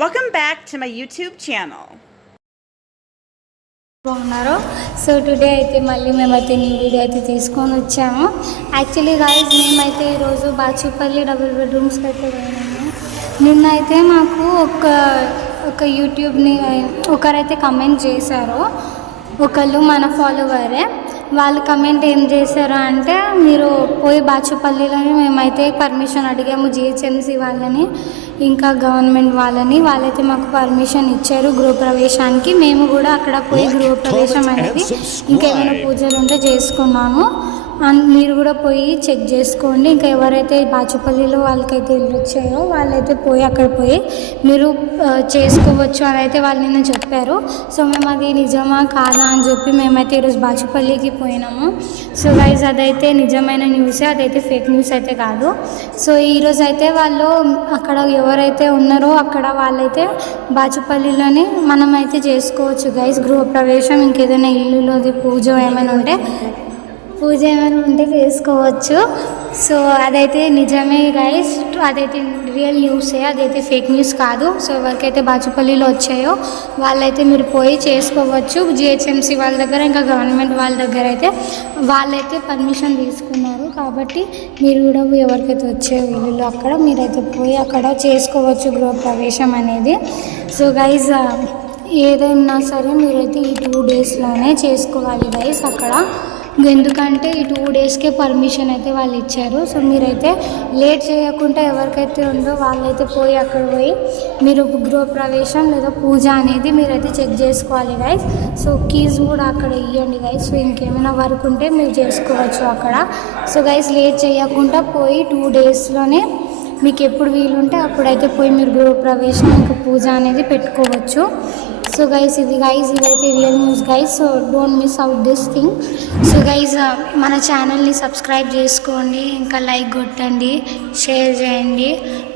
Welcome back to my YouTube channel. బాగున్నారు. So today అయితే మళ్ళీ మేమైతే న్యూ వీడియో అయితే తీసుకొని వచ్చాము. యాక్చువల్లీ గాయ్స్ మేమైతే ఈరోజు బాచుపల్లి డబుల్ బెడ్రూమ్స్కి అయితే పోయినాము. నిన్న అయితే మాకు ఒక యూట్యూబ్ని ఒకరైతే కమెంట్ చేశారు. ఒకళ్ళు మన ఫాలోవరే. వాళ్ళు కమెంట్ ఏం చేశారు అంటే, మీరు పోయి బాచుపల్లిలోని మేమైతే పర్మిషన్ అడిగాము జిహెచ్ఎంసీ వాళ్ళని, ఇంకా గవర్నమెంట్ వాళ్ళైతే మాకు పర్మిషన్ ఇచ్చారు గృహప్రవేశానికి. మేము కూడా అక్కడ పోయి గృహప్రవేశం అనేది ఇంకేమైనా పూజలు ఉంటే చేసుకున్నాము. మీరు కూడా పోయి చెక్ చేసుకోండి. ఇంకా ఎవరైతే బాచుపల్లిలో వాళ్ళకైతే ఇల్లు వచ్చాయో వాళ్ళైతే పోయి అక్కడ పోయి మీరు చేసుకోవచ్చు అని అయితే వాళ్ళు నిన్న చెప్పారు. సో మేము అది నిజమా కాదా అని చెప్పి మేమైతే ఈరోజు బాచుపల్లికి పోయినాము. సో గైజ్ అదైతే నిజమైన న్యూసే, అదైతే ఫేక్ న్యూస్ అయితే కాదు. సో ఈరోజు అయితే వాళ్ళు అక్కడ ఎవరైతే ఉన్నారో అక్కడ వాళ్ళైతే బాచుపల్లిలోనే మనమైతే చేసుకోవచ్చు గైజ్ గృహప్రవేశం. ఇంకేదైనా ఇల్లులోది పూజ ఏమైనా ఉంటే చేసుకోవచ్చు. సో అదైతే నిజమే గైస్, అదైతే రియల్ న్యూసే, అదైతే ఫేక్ న్యూస్ కాదు. సో ఎవరికైతే బాచుపల్లిలో వచ్చాయో వాళ్ళైతే మీరు పోయి చేసుకోవచ్చు జిహెచ్ఎంసీ వాళ్ళ దగ్గర, ఇంకా గవర్నమెంట్ వాళ్ళ దగ్గర అయితే వాళ్ళైతే పర్మిషన్ తీసుకున్నారు. కాబట్టి మీరు కూడా ఎవరికైతే వచ్చే వీళ్ళు అక్కడ మీరైతే పోయి అక్కడ చేసుకోవచ్చు గృహప్రవేశం అనేది. సో గైజ్ ఏదైనా సరే మీరైతే ఈ 2 డేస్లోనే చేసుకోవాలి గైస్ అక్కడ. ఎందుకంటే ఈ 2 డేస్కే పర్మిషన్ అయితే వాళ్ళు ఇచ్చారు. సో మీరైతే లేట్ చేయకుండా ఎవరికైతే ఉందో వాళ్ళైతే పోయి అక్కడ పోయి మీరు గృహప్రవేశం లేదా పూజ అనేది మీరైతే చెక్ చేసుకోవాలి గైస్. సో కీస్ కూడా అక్కడ ఇవ్వండి గైస్. సో ఇంకేమైనా వర్క్ ఉంటే మీరు చేసుకోవచ్చు అక్కడ. సో గైస్ లేట్ చేయకుండా పోయి 2 డేస్లోనే మీకు ఎప్పుడు వీలుంటే అప్పుడైతే పోయి మీరు గృహప్రవేశం ఇంకా పూజ అనేది పెట్టుకోవచ్చు. సో గైస్ ఇదైతే real news guys. So don't miss out this thing. So guys మన ఛానల్ని సబ్స్క్రైబ్ చేసుకోండి, ఇంకా లైక్ కొట్టండి, షేర్ చేయండి,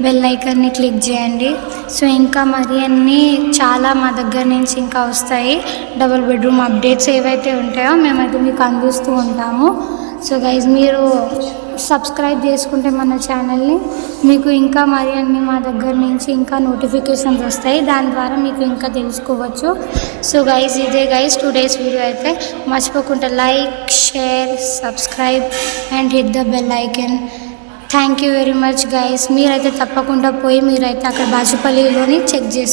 బెల్ ఐకాన్ని క్లిక్ చేయండి. సో ఇంకా మరి అన్నీ చాలా మా దగ్గర నుంచి ఇంకా వస్తాయి. డబుల్ బెడ్రూమ్ అప్డేట్స్ ఏవైతే ఉంటాయో మేమైతే మీకు అందిస్తూ ఉంటాము. సో గైస్ మీరు సబ్స్క్రైబ్ చేసుకుంటే మన ఛానల్ని మీకు ఇంకా మరి అన్ని మా దగ్గర నుంచి ఇంకా నోటిఫికేషన్స్ వస్తాయి, దాని ద్వారా మీకు ఇంకా తెలుసుకోవచ్చు. సో గైస్ ఇదే గైస్ 2 డేస్ వీడియో అయితే మర్చిపోకుండా like, share, subscribe and hit the bell icon. Thank you very much guys. మీరైతే తప్పకుండా పోయి మీరైతే అక్కడ బాచుపల్లిలోని చెక్ చేసుకోండి.